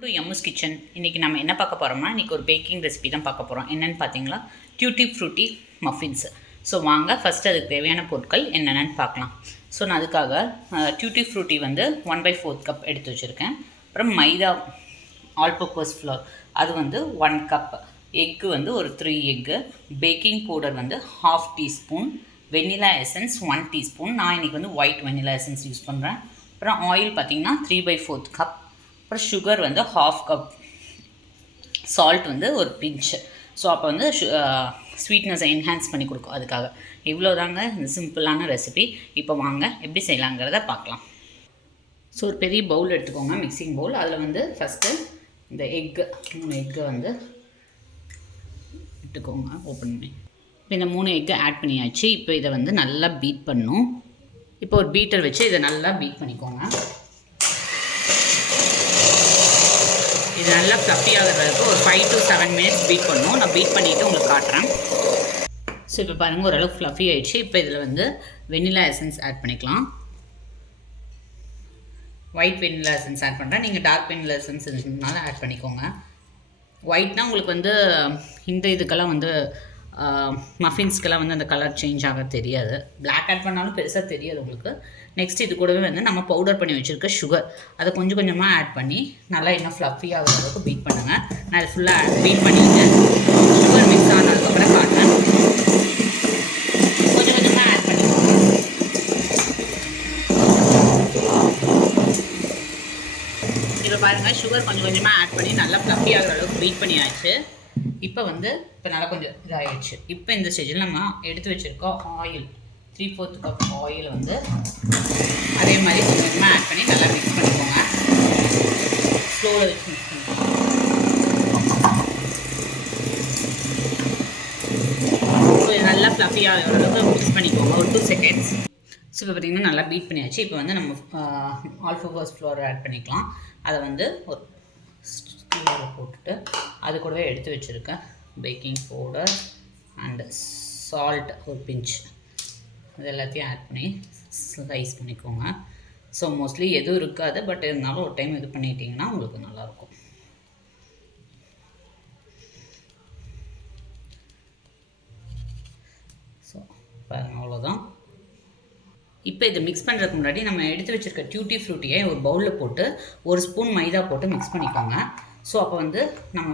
To MS kitchen. இன்றைக்கி நம்ம என்ன பார்க்க போகிறோம்னா, இன்றைக்கி ஒரு பேக்கிங் ரெசிபி தான் பார்க்க போகிறோம். என்னென்னு பார்த்தீங்களா, டியூட்டி ஃப்ரூட்டி மஃபின்ஸு. ஸோ வாங்க ஃபஸ்ட்டு அதுக்கு தேவையான பொருட்கள் என்னென்னு பார்க்கலாம். ஸோ நான் அதுக்காக டியூட்டி ஃப்ரூட்டி வந்து 1/4 கப் எடுத்து வச்சுருக்கேன். அப்புறம் மைதா ஆல் பர்பஸ் ஃப்ளோர் அது வந்து 1 கப், எக்கு வந்து ஒரு 3 எக்கு, பேக்கிங் பவுடர் வந்து 1/2 டீஸ்பூன், வெனிலா எசன்ஸ் 1 டீஸ்பூன். நான் இன்றைக்கி வந்து ஒயிட் வெனிலா எசன்ஸ் யூஸ் பண்ணுறேன். அப்புறம் ஆயில் பார்த்திங்கன்னா 3/4 கப். அப்புறம் சுகர் வந்து 1/2 கப், சால்ட் வந்து ஒரு பிஞ்சு. ஸோ அப்போ வந்து ஸ்வீட்னஸை என்ஹான்ஸ் பண்ணி கொடுக்கும். அதுக்காக இவ்வளோ தாங்க இந்த சிம்பிளான ரெசிபி. இப்போ வாங்க எப்படி செய்யலாங்கிறத பார்க்கலாம். ஸோ ஒரு பெரிய பவுல் எடுத்துக்கோங்க, மிக்சிங் பவுல். அதில் வந்து ஃபஸ்ட்டு இந்த எக்கு 3 எக்கை வந்து எடுத்துக்கோங்க, ஓப்பன் பண்ணி. இப்போ இந்த 3 எக்கை ஆட் பண்ணியாச்சு. இப்போ இதை வந்து நல்லா பீட் பண்ணணும். இப்போ ஒரு பீட்டர் வச்சு இதை நல்லா பீட் பண்ணிக்கோங்க. இது நல்லா ஃப்ளஃபி ஆகிறதுக்கு ஒரு 5 to 7 மினிட்ஸ் பீட் பண்ணணும். நான் பீட் பண்ணிவிட்டு உங்களுக்கு காட்டுறேன். ஸோ இப்போ பாருங்கள், ஓரளவுக்கு ஃப்ளஃபி ஆகிடுச்சு. இப்போ இதில் வந்து வெனிலா எசன்ஸ் ஆட் பண்ணிக்கலாம். ஒயிட் வெனிலா எசன்ஸ் ஆட் பண்ணுறேன். நீங்கள் டார்க் வெனிலா எசன்ஸ் இருந்தால ஆட் பண்ணிக்கோங்க. ஒயிட்னால் உங்களுக்கு வந்து இந்த இதுக்கெல்லாம் வந்து மஃபின்ஸ்க்கெல்லாம் வந்து அந்த கலர் சேஞ்ச் ஆக தெரியாது. பிளாக் ஆட் பண்ணாலும் பெருசாக தெரியாது உங்களுக்கு. நெக்ஸ்ட் இது கூடவே வந்து நம்ம பவுடர் பண்ணி வச்சுருக்க சுகர் அதை கொஞ்சம் கொஞ்சமாக ஆட் பண்ணி நல்லா இன்னும் ஃப்ளஃபி ஆகிற அளவுக்கு பீட் பண்ணுங்கள். நான் இது ஃபுல்லாக பீட் பண்ணிவிட்டு சுகர் மிக்ஸ் ஆனதுக்கப்புறம் காட்டுறேன். கொஞ்சம் கொஞ்சமாக ஆட் பண்ணிக்கோங்க. இப்போ பாருங்கள், சுகர் கொஞ்சம் கொஞ்சமாக ஆட் பண்ணி நல்லா ஃப்ளஃபி ஆகிற அளவுக்கு பீட் பண்ணியாச்சு. இப்போ நல்லா கொஞ்சம் இதாகிடுச்சு. இப்போ இந்த ஸ்டேஜில் நம்ம எடுத்து வச்சுருக்கோம் ஆயில் 3/4 கப் ஆயில் வந்து அதே மாதிரி கொஞ்சம் கொஞ்சமாக ஆட் பண்ணி நல்லா மிக்ஸ் பண்ணிக்கோங்க. ஸ்லோவில் வச்சு மிக்ஸ் பண்ணிக்கோங்க. ஸோ இது நல்லா ஃப்ளஃபியாக அளவுக்கு மிக்ஸ் பண்ணிக்கோங்க ஒரு 2 செகண்ட்ஸ். ஸோ இப்போ பார்த்திங்கன்னா நல்லா பீட் பண்ணியாச்சு. இப்போ வந்து நம்ம ஆல் பர்பஸ் ஃப்ளோர் ஆட் பண்ணிக்கலாம். அதை வந்து ஒரு ஸ்டீமரில் போட்டுட்டு அது கூடவே எடுத்து வச்சுருக்கேன் பேக்கிங் பவுடர் அண்டு சால்ட் ஒரு பிஞ்ச், அது எல்லாத்தையும் ஆட் பண்ணி ஸ்லைஸ் பண்ணிக்கோங்க. ஸோ மோஸ்ட்லி எதுவும் இருக்காது, பட் இருந்தாலும் ஒரு டைம் இது பண்ணிட்டீங்கன்னா உங்களுக்கு நல்லாயிருக்கும். ஸோ பாருங்கள், அவ்வளோதான். இப்போ இதை மிக்ஸ் பண்ணுறதுக்கு முன்னாடி நம்ம எடுத்து வச்சுருக்க டியூட்டி ஃப்ரூட்டியை ஒரு பவுலில் போட்டு 1 ஸ்பூன் மைதா போட்டு மிக்ஸ் பண்ணிக்கோங்க. ஸோ அப்போ வந்து நம்ம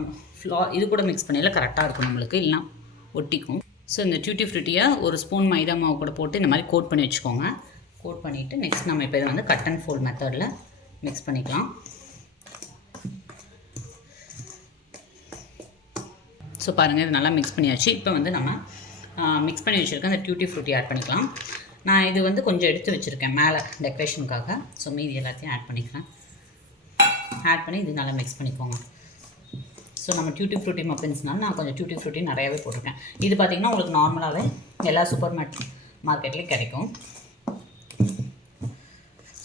இது கூட மிக்ஸ் பண்ணியில் கரெக்டாக இருக்கும் நம்மளுக்கு, இல்லைனா ஒட்டிக்கும். ஸோ இந்த டியூட்டி ஃப்ரூட்டியை 1 ஸ்பூன் மைதா மாவு கூட போட்டு இந்த மாதிரி கோட் பண்ணி வச்சுக்கோங்க. கோட் பண்ணிவிட்டு நெக்ஸ்ட் நம்ம இப்போ இதை வந்து கட் அண்ட் ஃபோல்ட் மெத்தடில் மிக்ஸ் பண்ணிக்கலாம். ஸோ பாருங்கள், இது நல்லா மிக்ஸ் பண்ணியாச்சு. இப்போ வந்து நம்ம மிக்ஸ் பண்ணி வச்சுருக்க அந்த டியூட்டி ஃப்ரூட்டி ஆட் பண்ணிக்கலாம். நான் இது வந்து கொஞ்சம் எடுத்து வச்சுருக்கேன் மேலே டெக்கரேஷனுக்காக. ஸோ மீதி எல்லாத்தையும் ஆட் பண்ணிக்கிறேன். ஆட் பண்ணி இது நல்லா மிக்ஸ் பண்ணிக்கோங்க. ஸோ நம்ம டியூட்டி ஃப்ரூட்டி மஃபின்ஸ்னால நான் கொஞ்சம் டியூட்டி ஃப்ரூட்டி நிறையாவே போட்டிருக்கேன். இது பார்த்திங்கன்னா உங்களுக்கு நார்மலாகவே எல்லா சூப்பர் மார்க்கெட்லேயும் கிடைக்கும்.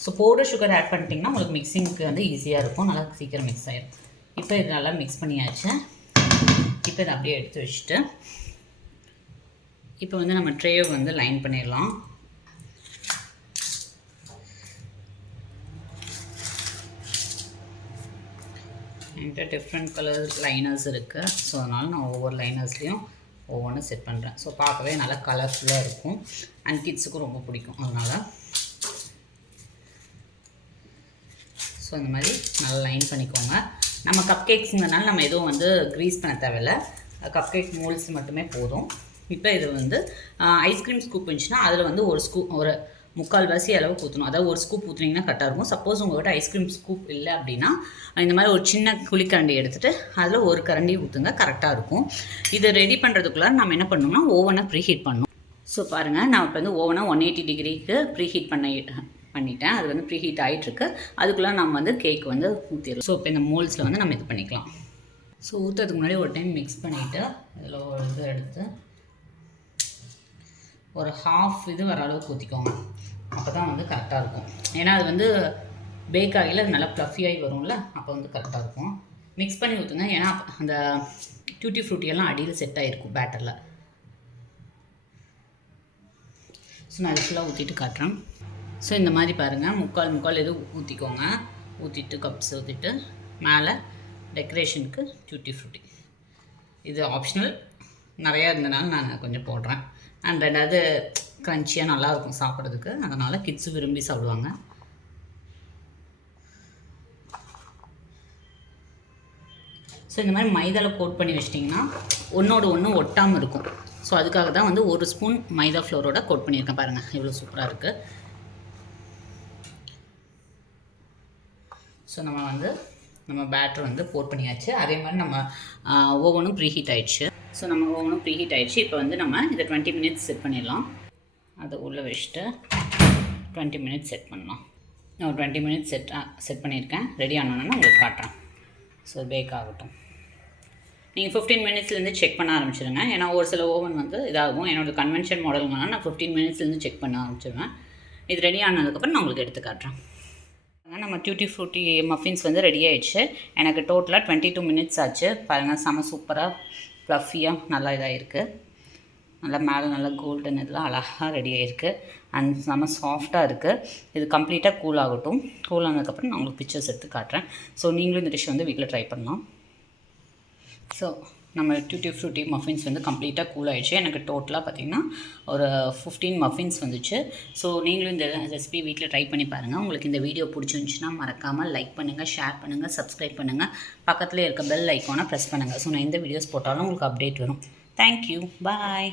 ஸோ பவுடர் சுகர் ஆட் பண்ணிட்டிங்கன்னா உங்களுக்கு மிக்சிங்க்கு வந்து ஈஸியாக இருக்கும், நல்லா சீக்கிரம் மிக்ஸ் ஆகிடும். இப்போ இது நல்லா மிக்ஸ் பண்ணியாச்சு. இப்போ இதை அப்படியே எடுத்து வச்சுட்டு இப்போ வந்து நம்ம ட்ரேவை வந்து லைன் பண்ணிடலாம். என்கிட்ட டிஃப்ரெண்ட் கலர் லைனர்ஸ் இருக்குது. ஸோ அதனால் நான் ஒவ்வொரு லைனர்ஸ்லேயும் ஒவ்வொன்றும் செட் பண்ணுறேன். ஸோ பார்க்கவே நல்லா கலர்ஃபுல்லாக இருக்கும் அண்ட் கிட்ஸுக்கும் ரொம்ப பிடிக்கும். அதனால் ஸோ இந்த மாதிரி நல்லா லைன் பண்ணிக்கோங்க. நம்ம கப் கேக்ஸுங்கிறனால நம்ம எதுவும் வந்து க்ரீஸ் பண்ண தேவையில்லை, கப் கேக் மோல்ஸ் மட்டுமே போதும். இப்போ இது வந்து ஐஸ்கிரீம் ஸ்கூப் இருந்துச்சுன்னா அதில் வந்து ஒரு 3/4 வாசி அளவுக்கு ஊற்றணும். அதாவது ஒரு ஸ்கூப் ஊற்றுனீங்கன்னா கரெக்டாக இருக்கும். சப்போஸ் உங்கள்கிட்ட ஐஸ்கிரீம் ஸ்கூப் இல்லை அப்படின்னா இந்த மாதிரி ஒரு சின்ன குழிக்கரண்டி எடுத்துகிட்டு அதில் ஒரு கரண்டி ஊற்றுங்க, கரெக்டாக இருக்கும். இதை ரெடி பண்ணுறதுக்குள்ளே நம்ம என்ன பண்ணணும்னா ஓவனை ப்ரீஹீட் பண்ணணும். ஸோ பாருங்கள், நான் இப்போ வந்து ஓவனை 180 டிகிரிக்கு ப்ரீஹீட் பண்ணிட்டேன். அது வந்து ப்ரீஹீட் ஆகிட்டுருக்கு. அதுக்குள்ளே நம்ம வந்து கேக் வந்து ஊற்றிடலாம். ஸோ இப்போ இந்த மோல்ஸில் வந்து நம்ம இது பண்ணிக்கலாம். ஸோ ஊற்றுறதுக்கு முன்னாடி ஒரு டைம் மிக்ஸ் பண்ணிவிட்டு இதில் ஒரு இது எடுத்து ஒரு 1/2 இது வர அளவுக்கு ஊற்றிக்கோங்க. அப்போ தான் வந்து கரெக்டாக இருக்கும். ஏன்னா அது வந்து பேக் ஆகியில் அது நல்லா ஃப்ளஃபியாகி வரும்ல, அப்போ வந்து கரெக்டாக இருக்கும். மிக்ஸ் பண்ணி ஊற்றுங்க, ஏன்னா அந்த டியூட்டி ஃப்ரூட்டியெல்லாம் அடியில் செட் ஆகிருக்கும் பேட்டரில். ஸோ நான் இது ஃபுல்லாக ஊற்றிட்டு காட்டுறேன். ஸோ இந்த மாதிரி பாருங்கள், முக்கால் இது ஊற்றிக்கோங்க. ஊற்றிட்டு கப்ஸ் ஊற்றிட்டு மேலே டெக்கரேஷனுக்கு டியூட்டி ஃப்ரூட்டி. இது ஆப்ஷனல், நிறையா இருந்தனால நான் கொஞ்சம் போடுறேன். அண்ட் ரெண்டாவது க்ரன்ச்சியாக நல்லாயிருக்கும் சாப்பிட்றதுக்கு, அதனால் கிட்ஸும் விரும்பி சாப்பிடுவாங்க. ஸோ இந்த மாதிரி மைதாவில் கோட் பண்ணி வச்சிட்டிங்கன்னா ஒன்றோடு ஒன்று ஒட்டாமல் இருக்கும். ஸோ அதுக்காக தான் வந்து 1 ஸ்பூன் மைதா ஃப்ளோரோட கோட் பண்ணியிருக்கேன். பாருங்கள் எவ்வளோ சூப்பராக இருக்குது. ஸோ நம்ம பேட்டர் வந்து போட் பண்ணியாச்சு. அதே மாதிரி நம்ம ஓவனும் ப்ரீஹீட் ஆகிடுச்சு. ஸோ நம்ம ஓவனும் ப்ரீஹீட் ஆகிடுச்சு. இப்போ வந்து நம்ம இதை 20 மினிட்ஸ் செட் பண்ணிடலாம். அதை உள்ளே வச்சுட்டு 20 மினிட்ஸ் செட் பண்ணலாம். நான் 20 மினிட்ஸ் செட் பண்ணியிருக்கேன். ரெடி ஆனோன்னு உங்களுக்கு காட்டுறேன். ஸோ பேக் ஆகட்டும். நீங்கள் 15 மினிட்ஸ்லேருந்து செக் பண்ண ஆரம்பிச்சிடுங்க. ஏன்னா ஒரு சில ஓவன் வந்து இதாகும். என்னோடய கன்வென்ஷன் மாடலுங்கனால நான் 15 மினிட்ஸ்லேருந்து செக் பண்ண ஆரம்பிச்சிடுவேன். இது ரெடி ஆனதுக்கப்புறம் நான் உங்களுக்கு எடுத்து காட்டுறேன். நம்ம டியூட்டி ஃப்ரூட்டி மஃபின்ஸ் வந்து ரெடி ஆகிடுச்சு. எனக்கு டோட்டலாக 22 மினிட்ஸ் ஆச்சு. பாருங்கள் செம சூப்பராக ஃப்ளஃபியாக நல்லா இதாக இருக்குது. நல்லா மேலே நல்லா கோல்டன் இதெல்லாம் அழகாக ரெடி ஆகிருக்கு. அண்ட் செம சாஃப்டாக இருக்குது. இது கம்ப்ளீட்டாக கூல் ஆகட்டும். கூல் ஆனதுக்கப்புறம் நான் உங்களுக்கு பிக்சர்ஸ் எடுத்து காட்டுறேன். ஸோ நீங்களும் இந்த டிஷ் வந்து வீட்டில் ட்ரை பண்ணலாம். ஸோ நம்ம டியூட்டி ஃப்ரூட்டி மஃபின்ஸ் வந்து கம்ப்ளீட்டாக கூல் ஆகிடுச்சு. எனக்கு டோட்டலாக பார்த்திங்கன்னா ஒரு 15 மஃபின்ஸ் வந்துச்சு. ஸோ நீங்களும் இந்த ரெசிபி வீட்டில் ட்ரை பண்ணி பாருங்கள். உங்களுக்கு இந்த வீடியோ பிடிச்சிருந்துச்சுன்னா மறக்காமல் லைக் பண்ணுங்கள், ஷேர் பண்ணுங்கள், சப்ஸ்கிரைப் பண்ணுங்கள். பக்கத்தில் இருக்க பெல் ஐக்கானை ப்ரெஸ் பண்ணுங்கள். ஸோ நான் எந்த வீடியோஸ் போட்டாலும் உங்களுக்கு அப்டேட் வரும். தேங்க்யூ, பாய்.